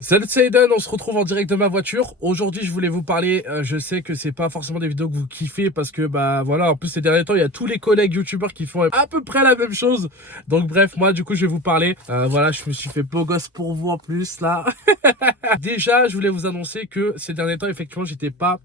Salut, c'est Aiden, on se retrouve en direct de ma voiture. Aujourd'hui, je voulais vous parler, je sais que c'est pas forcément des vidéos que vous kiffez parce que bah voilà, en plus ces derniers temps, il y a tous les collègues youtubeurs qui font à peu près la même chose. Donc bref, moi du coup, je vais vous parler. Voilà, je me suis fait beau gosse pour vous en plus là. Déjà, je voulais vous annoncer que ces derniers temps, effectivement, j'étais pas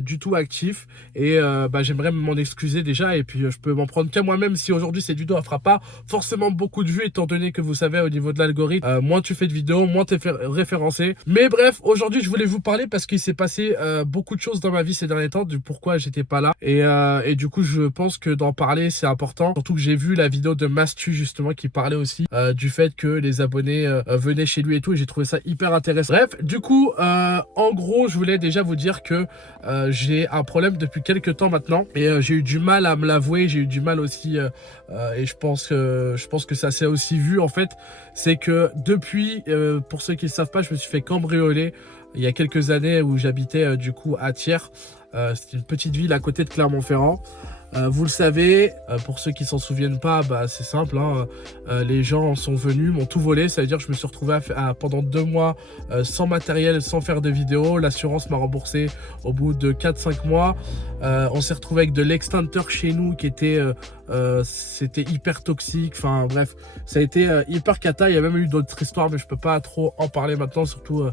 du tout actif et bah, j'aimerais m'en excuser déjà et puis je peux m'en prendre qu'à moi-même si aujourd'hui cette vidéo ne fera pas forcément beaucoup de vues étant donné que vous savez au niveau de l'algorithme, moins tu fais de vidéos, moins tu es référencé. Mais bref, aujourd'hui je voulais vous parler parce qu'il s'est passé beaucoup de choses dans ma vie ces derniers temps, du pourquoi j'étais pas là et du coup je pense que d'en parler c'est important, surtout que j'ai vu la vidéo de Mastu justement qui parlait aussi du fait que les abonnés venaient chez lui et tout et j'ai trouvé ça hyper intéressant. Bref, du coup en gros je voulais déjà vous dire que j'ai un problème depuis quelques temps maintenant et j'ai eu du mal à me l'avouer, j'ai eu du mal aussi et je pense que ça s'est aussi vu en fait, c'est que depuis, pour ceux qui ne savent pas, je me suis fait cambrioler il y a quelques années où j'habitais du coup à Thiers, c'est une petite ville à côté de Clermont-Ferrand. Vous le savez, pour ceux qui s'en souviennent pas, bah, c'est simple, hein, les gens sont venus, m'ont tout volé, ça veut dire que je me suis retrouvé pendant 2 mois sans matériel, sans faire de vidéo. L'assurance m'a remboursé au bout de 4-5 mois. On s'est retrouvé avec de l'extincteur chez nous qui était, c'était hyper toxique, enfin bref, ça a été hyper cata. Il y a même eu d'autres histoires mais je peux pas trop en parler maintenant, surtout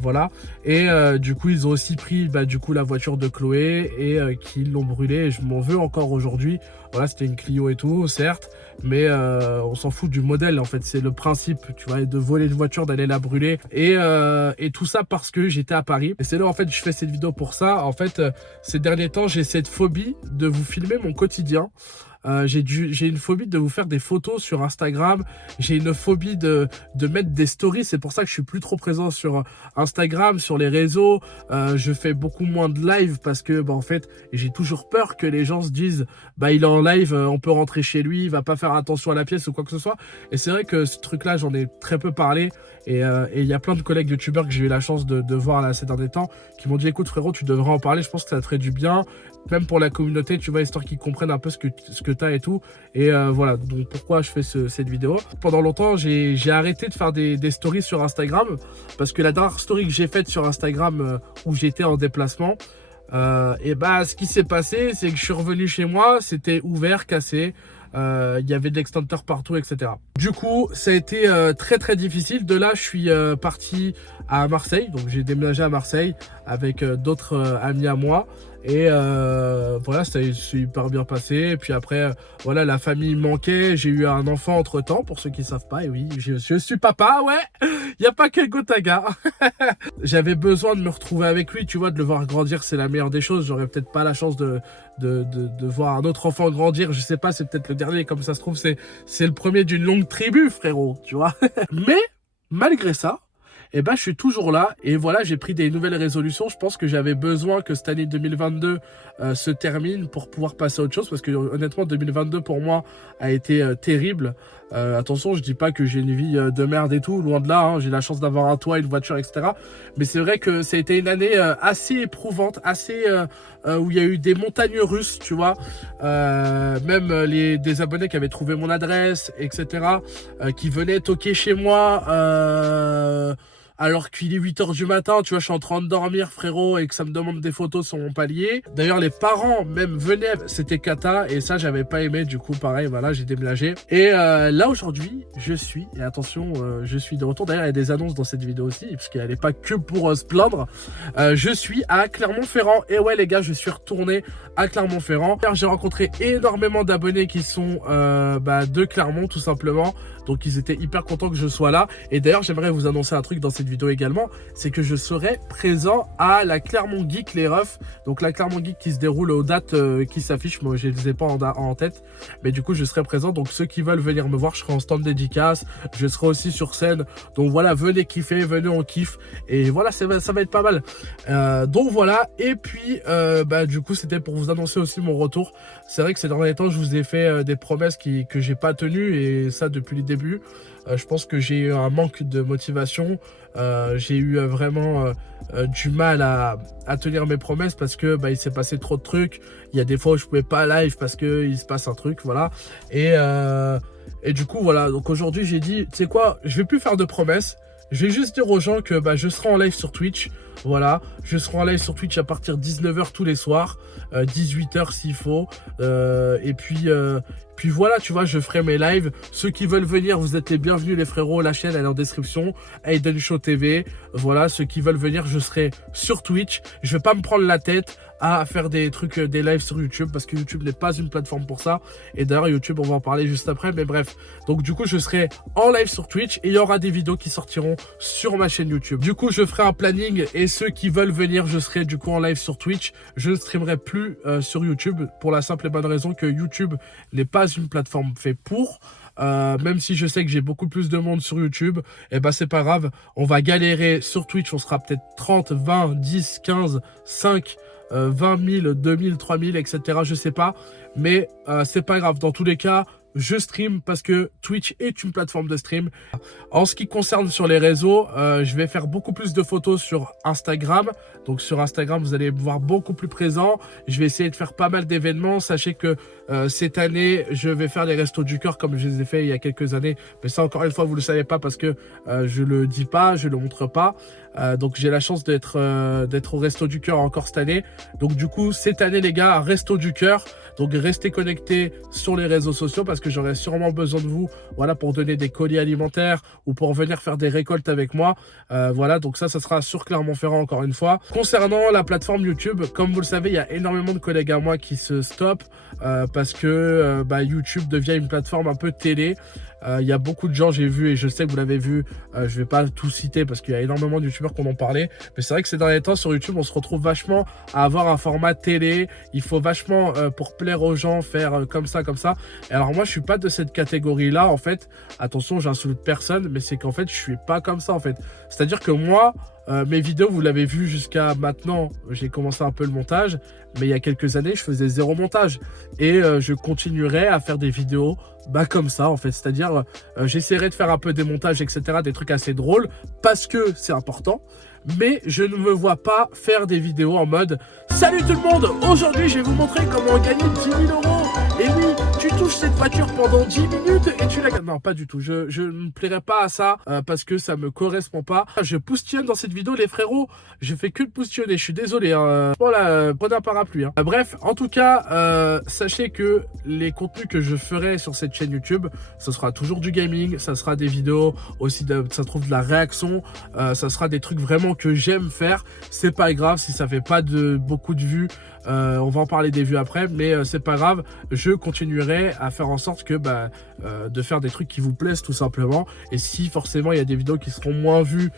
voilà. Et du coup ils ont aussi pris du coup la voiture de Chloé et qui l'ont brûlée et je m'en veux encore aujourd'hui. Voilà, c'était une Clio et tout certes, mais on s'en fout du modèle en fait, c'est le principe, tu vois, de voler une voiture, d'aller la brûler et tout ça parce que j'étais à Paris. Et c'est là en fait je fais cette vidéo pour ça. En fait ces derniers temps j'ai cette phobie de vous filmer mon quotidien. J'ai une phobie de vous faire des photos sur Instagram. J'ai une phobie de mettre des stories. C'est pour ça que je suis plus trop présent sur Instagram, sur les réseaux. Je fais beaucoup moins de live parce que en fait, j'ai toujours peur que les gens se disent il est en live, on peut rentrer chez lui, il va pas faire attention à la pièce ou quoi que ce soit. Et c'est vrai que ce truc-là, j'en ai très peu parlé. Et il y a plein de collègues youtubeurs que j'ai eu la chance de voir là, ces derniers temps qui m'ont dit écoute frérot, tu devrais en parler, je pense que ça te ferait du bien. Même pour la communauté, tu vois, histoire qu'ils comprennent un peu ce que tu as et tout. Et voilà, donc pourquoi je fais cette vidéo. Pendant longtemps, j'ai arrêté de faire des stories sur Instagram parce que la dernière story que j'ai faite sur Instagram où j'étais en déplacement, ce qui s'est passé, c'est que je suis revenu chez moi, c'était ouvert, cassé. Il y avait de l'extincteur partout, etc. Du coup, ça a été très très difficile. De là, je suis parti à Marseille. Donc, j'ai déménagé à Marseille avec d'autres amis à moi. Et voilà, ça s'est hyper bien passé. Et puis après, voilà, la famille manquait. J'ai eu un enfant entre-temps, pour ceux qui ne savent pas. Et oui, je suis papa, ouais. Il n'y a pas que Gotaga. J'avais besoin de me retrouver avec lui, tu vois, de le voir grandir, c'est la meilleure des choses. J'aurais peut-être pas la chance de voir un autre enfant grandir. Je sais pas, c'est peut-être le dernier, comme ça se trouve, c'est le premier d'une longue tribu, frérot, tu vois. Mais, malgré ça, je suis toujours là et voilà, j'ai pris des nouvelles résolutions. Je pense que j'avais besoin que cette année 2022 se termine pour pouvoir passer à autre chose parce que honnêtement 2022 pour moi a été terrible. Attention, je dis pas que j'ai une vie de merde et tout, loin de là, hein. J'ai la chance d'avoir un toit, une voiture, etc. Mais c'est vrai que ça a été une année assez éprouvante, assez où il y a eu des montagnes russes, tu vois. Même des abonnés qui avaient trouvé mon adresse, etc. Qui venaient toquer chez moi. Alors qu'il est 8 h du matin, tu vois, je suis en train de dormir, frérot, et que ça me demande des photos sur mon palier. D'ailleurs, les parents même venaient, c'était cata, et ça, j'avais pas aimé, du coup, pareil, voilà, j'ai déménagé. Et là, aujourd'hui, et attention, je suis de retour. D'ailleurs, il y a des annonces dans cette vidéo aussi, parce qu'elle n'est pas que pour se plaindre. Je suis à Clermont-Ferrand, et ouais, les gars, je suis retourné à Clermont-Ferrand. J'ai rencontré énormément d'abonnés qui sont de Clermont, tout simplement. Donc ils étaient hyper contents que je sois là. Et d'ailleurs j'aimerais vous annoncer un truc dans cette vidéo également, c'est que je serai présent à la Clermont Geek les refs. Donc la Clermont Geek qui se déroule aux dates qui s'affichent. Moi je ne les ai pas en tête, mais du coup je serai présent. Donc ceux qui veulent venir me voir, je serai en stand dédicace, je serai aussi sur scène. Donc voilà, venez kiffer, venez on kiffe. Et voilà, ça va être pas mal. Donc voilà, et puis du coup c'était pour vous annoncer aussi mon retour. C'est vrai que ces derniers temps je vous ai fait des promesses que j'ai pas tenues, et ça depuis le début. Je pense que j'ai eu un manque de motivation. J'ai eu vraiment du mal à tenir mes promesses parce que il s'est passé trop de trucs. Il y a des fois où je pouvais pas live parce que il se passe un truc, voilà. Et du coup voilà. Donc aujourd'hui j'ai dit, tu sais quoi, je vais plus faire de promesses. Je vais juste dire aux gens que je serai en live sur Twitch. Voilà, je serai en live sur Twitch à partir de 19h tous les soirs, 18h s'il faut. Et puis voilà, tu vois, je ferai mes lives. Ceux qui veulent venir, vous êtes les bienvenus les frérots. La chaîne elle est en description, Aiden Show TV. Voilà, ceux qui veulent venir, je serai sur Twitch. Je vais pas me prendre la tête à faire des trucs, des lives sur YouTube, parce que YouTube n'est pas une plateforme pour ça. Et d'ailleurs YouTube, on va en parler juste après, mais bref. Donc du coup, je serai en live sur Twitch et il y aura des vidéos qui sortiront sur ma chaîne YouTube. Du coup, je ferai un planning et ceux qui veulent venir, je serai du coup en live sur Twitch. Je ne streamerai plus sur YouTube pour la simple et bonne raison que YouTube n'est pas une plateforme faite pour. Même si je sais que j'ai beaucoup plus de monde sur YouTube, et c'est pas grave, on va galérer sur Twitch, on sera peut-être 30, 20, 10, 15, 5, 20 000, 2000, 3000, etc. Je sais pas, mais c'est pas grave, dans tous les cas, je stream parce que Twitch est une plateforme de stream. En ce qui concerne sur les réseaux, je vais faire beaucoup plus de photos sur Instagram. Donc sur Instagram, vous allez me voir beaucoup plus présent. Je vais essayer de faire pas mal d'événements. Sachez que cette année, je vais faire les restos du cœur comme je les ai fait il y a quelques années. Mais ça, encore une fois, vous ne le savez pas parce que je le dis pas, je le montre pas. Donc j'ai la chance d'être au Resto du Cœur encore cette année. Donc du coup, cette année les gars, Resto du Cœur. Donc restez connectés sur les réseaux sociaux parce que j'aurai sûrement besoin de vous, voilà, pour donner des colis alimentaires ou pour venir faire des récoltes avec moi. Voilà, donc ça sera sur Clermont-Ferrand encore une fois. Concernant la plateforme YouTube, comme vous le savez, il y a énormément de collègues à moi qui se stoppent parce que YouTube devient une plateforme un peu télé. Il y a beaucoup de gens, j'ai vu, et je sais que vous l'avez vu, je vais pas tout citer parce qu'il y a énormément de youtubeurs qui en ont parlé, mais c'est vrai que ces derniers temps sur YouTube, on se retrouve vachement à avoir un format télé. Il faut vachement, pour plaire aux gens, faire comme ça, comme ça. Et alors moi, je suis pas de cette catégorie-là, en fait. Attention, j'insulte personne, mais c'est qu'en fait, je suis pas comme ça, en fait. C'est-à-dire que moi, mes vidéos, vous l'avez vu jusqu'à maintenant, j'ai commencé un peu le montage, mais il y a quelques années, je faisais zéro montage. Et je continuerai à faire des vidéos comme ça, en fait. C'est-à-dire, j'essaierai de faire un peu des montages, etc., des trucs assez drôles, parce que c'est important. Mais je ne me vois pas faire des vidéos en mode « Salut tout le monde, aujourd'hui je vais vous montrer comment gagner 10 000 €. Et oui, tu touches cette voiture pendant 10 minutes et tu la gagnes. » Non, pas du tout. Je ne me plairai pas à ça parce que ça me correspond pas. Je poustillonne dans cette vidéo, les frérots. Je fais que de poustillonner. Je suis désolé. Voilà, prenez un parapluie. Bref, en tout cas, sachez que les contenus que je ferai sur cette chaîne YouTube, ce sera toujours du gaming. Ça sera des vidéos aussi, ça se trouve de la réaction. Ça sera des trucs vraiment que j'aime faire. C'est pas grave si ça fait pas beaucoup de vues. On va en parler des vues après, mais c'est pas grave. Je continuerai à faire en sorte que de faire des trucs qui vous plaisent tout simplement. Et si forcément il y a des vidéos qui seront moins vues,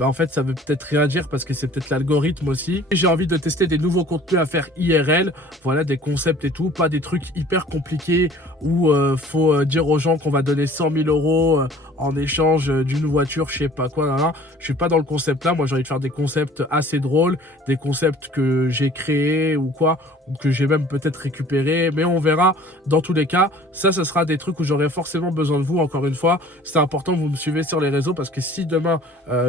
en fait ça veut peut-être rien dire parce que c'est peut-être l'algorithme aussi. J'ai envie de tester des nouveaux contenus à faire IRL, voilà, des concepts et tout, pas des trucs hyper compliqués où faut dire aux gens qu'on va donner 100 000 € en échange d'une voiture, je sais pas quoi. Là. Je suis pas dans le concept là. Moi j'ai envie de faire des concepts assez drôles, des concepts que j'ai créés ou quoi, ou que j'ai même peut-être récupéré, mais on verra. Dans tous les cas, ça sera des trucs où j'aurai forcément besoin de vous. Encore une fois, c'est important que vous me suivez sur les réseaux parce que si demain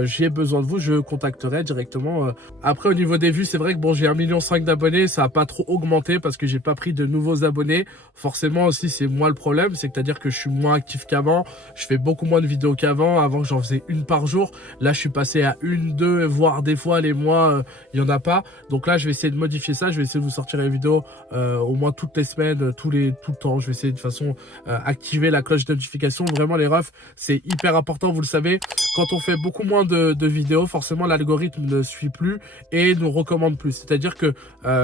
j'ai besoin de vous, je contacterai directement. Après, au niveau des vues, c'est vrai que bon, j'ai 1,5 million d'abonnés, ça a pas trop augmenté parce que j'ai pas pris de nouveaux abonnés. Forcément aussi, c'est moi le problème, c'est-à-dire que je suis moins actif qu'avant, je fais beaucoup moins de vidéos qu'avant. Avant, j'en faisais une par jour. Là, je suis passé à une, deux, voire des fois les mois, il y en a pas. Donc là, je vais essayer de modifier ça. Je vais essayer de vous sortir les vidéos au moins toutes les semaines, tout le temps. Je vais essayer de façon activer la cloche de notification. Vraiment, les refs, c'est hyper important. Vous le savez, quand on fait beaucoup moins de vidéos, forcément, l'algorithme ne suit plus et nous recommande plus. C'est-à-dire que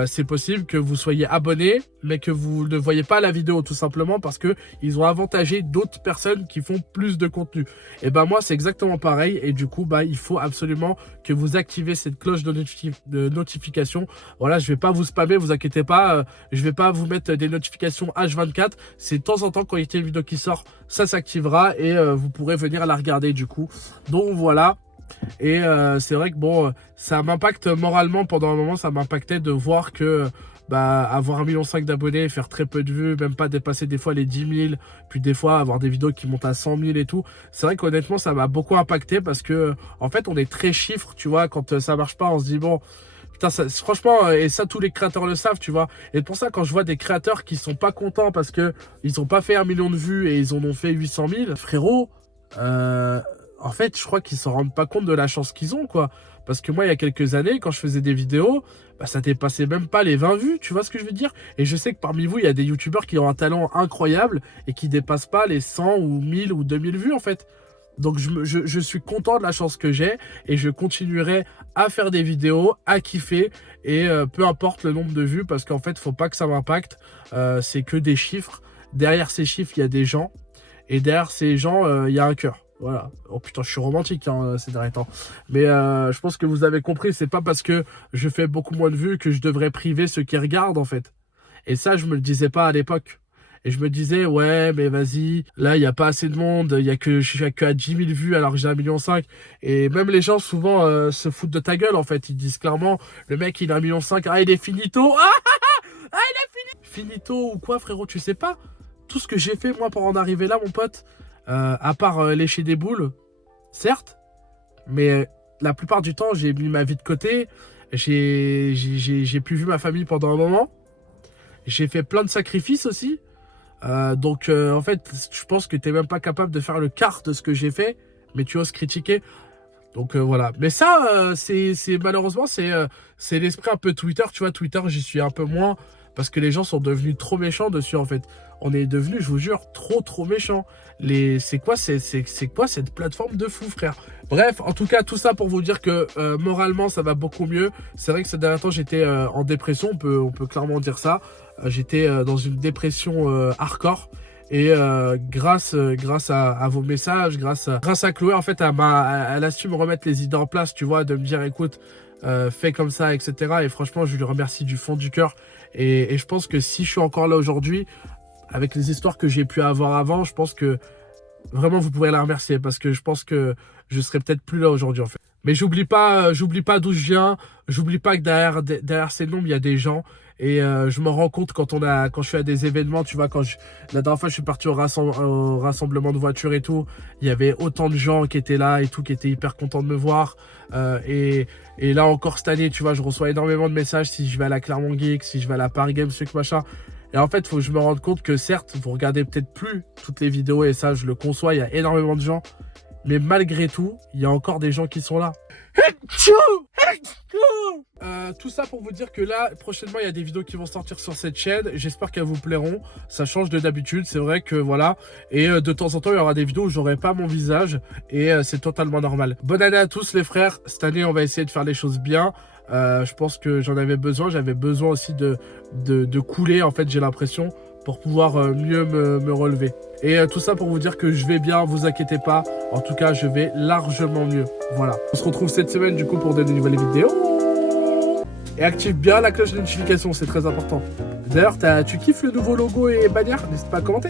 c'est possible que vous soyez abonné, mais que vous ne voyez pas la vidéo tout simplement parce que ils ont avantagé d'autres personnes qui font plus de contenu. Et moi, c'est exactement pareil. Et du coup, il faut absolument que vous activez cette cloche de notification. Voilà, je vais pas vous spammer, vous inquiétez pas. Je vais pas vous mettre des notifications H24. C'est de temps en temps quand il y a une vidéo qui sort, ça s'activera et vous pourrez venir la regarder du coup. Donc voilà. Et c'est vrai que bon, ça m'impacte moralement pendant un moment, ça m'impactait de voir que avoir 1,5 million d'abonnés, faire très peu de vues, même pas dépasser des fois les 10 000, puis des fois avoir des vidéos qui montent à 100 000 et tout. C'est vrai qu'honnêtement, ça m'a beaucoup impacté parce que en fait, on est très chiffre, tu vois, quand ça marche pas, on se dit bon, putain, ça, franchement, et ça tous les créateurs le savent, tu vois. Et pour ça, quand je vois des créateurs qui sont pas contents parce que ils ont pas fait 1 million de vues et ils en ont fait 800 000, frérot, en fait, je crois qu'ils s'en rendent pas compte de la chance qu'ils ont, quoi. Parce que moi, il y a quelques années, quand je faisais des vidéos, bah, ça dépassait même pas les 20 vues, tu vois ce que je veux dire? Et je sais que parmi vous, il y a des youtubeurs qui ont un talent incroyable et qui dépassent pas les 100 ou 1000 ou 2000 vues, en fait. Donc, je suis content de la chance que j'ai et je continuerai à faire des vidéos, à kiffer et peu importe le nombre de vues parce qu'en fait, faut pas que ça m'impacte. C'est que des chiffres. Derrière ces chiffres, il y a des gens et derrière ces gens, il y a un cœur. Voilà. Oh putain, je suis romantique hein, ces derniers temps. Mais je pense que vous avez compris, c'est pas parce que je fais beaucoup moins de vues que je devrais priver ceux qui regardent en fait. Et ça, je me le disais pas à l'époque. Et je me disais, ouais, mais vas-y, là, il n'y a pas assez de monde, je suis que à 10 000 vues alors que j'ai 1,5 million. Et même les gens, souvent, se foutent de ta gueule, en fait. Ils disent clairement, le mec, il a 1,5 million, ah, il est finito. Ah, il est finito ou quoi, frérot, tu sais pas. Tout ce que j'ai fait, moi, pour en arriver là, mon pote, à part lécher des boules, certes, mais la plupart du temps, j'ai mis ma vie de côté. J'ai plus vu ma famille pendant un moment. J'ai fait plein de sacrifices aussi. Donc en fait, je pense que tu n'es même pas capable de faire le quart de ce que j'ai fait, mais tu oses critiquer. Donc voilà. Mais ça, c'est malheureusement, c'est l'esprit un peu Twitter. Tu vois, Twitter, j'y suis un peu moins parce que les gens sont devenus trop méchants dessus en fait. On est devenus, je vous jure, trop méchants. C'est quoi cette plateforme de fou, frère? Bref, en tout cas, tout ça pour vous dire que moralement, ça va beaucoup mieux. C'est vrai que ces derniers temps, j'étais en dépression, on peut clairement dire ça. J'étais dans une dépression hardcore. Et grâce à vos messages, grâce à Chloé, en fait, elle a su me remettre les idées en place, tu vois, de me dire, écoute, fais comme ça, etc. Et franchement, je lui remercie du fond du cœur. Et je pense que si je suis encore là aujourd'hui, avec les histoires que j'ai pu avoir avant, je pense que vraiment, vous pouvez la remercier parce que je pense que je serais peut-être plus là aujourd'hui, en fait. Mais j'oublie pas d'où je viens. J'oublie pas que derrière ces nombres, il y a des gens. Et je me rends compte quand je suis à des événements, tu vois, la dernière fois, je suis parti au rassemblement de voitures et tout. Il y avait autant de gens qui étaient là et tout, qui étaient hyper contents de me voir. Et là encore cette année, tu vois, je reçois énormément de messages si je vais à la Clermont Geek, si je vais à la Paris Games, truc machin. Et en fait, il faut que je me rende compte que certes, vous regardez peut-être plus toutes les vidéos et ça, je le conçois, il y a énormément de gens. Mais malgré tout, il y a encore des gens qui sont là. Tout ça pour vous dire que là, prochainement, il y a des vidéos qui vont sortir sur cette chaîne. J'espère qu'elles vous plairont. Ça change de d'habitude, c'est vrai que voilà. Et de temps en temps, il y aura des vidéos où j'aurai pas mon visage. Et c'est totalement normal. Bonne année à tous les frères. Cette année, on va essayer de faire les choses bien. Je pense que j'en avais besoin. J'avais besoin aussi de couler, en fait, j'ai l'impression, pour pouvoir mieux me relever. Et tout ça pour vous dire que je vais bien, vous inquiétez pas. En tout cas, je vais largement mieux. Voilà. On se retrouve cette semaine du coup pour de nouvelles vidéos. Et active bien la cloche de notification, c'est très important. D'ailleurs, tu kiffes le nouveau logo et bannière? N'hésite pas à commenter.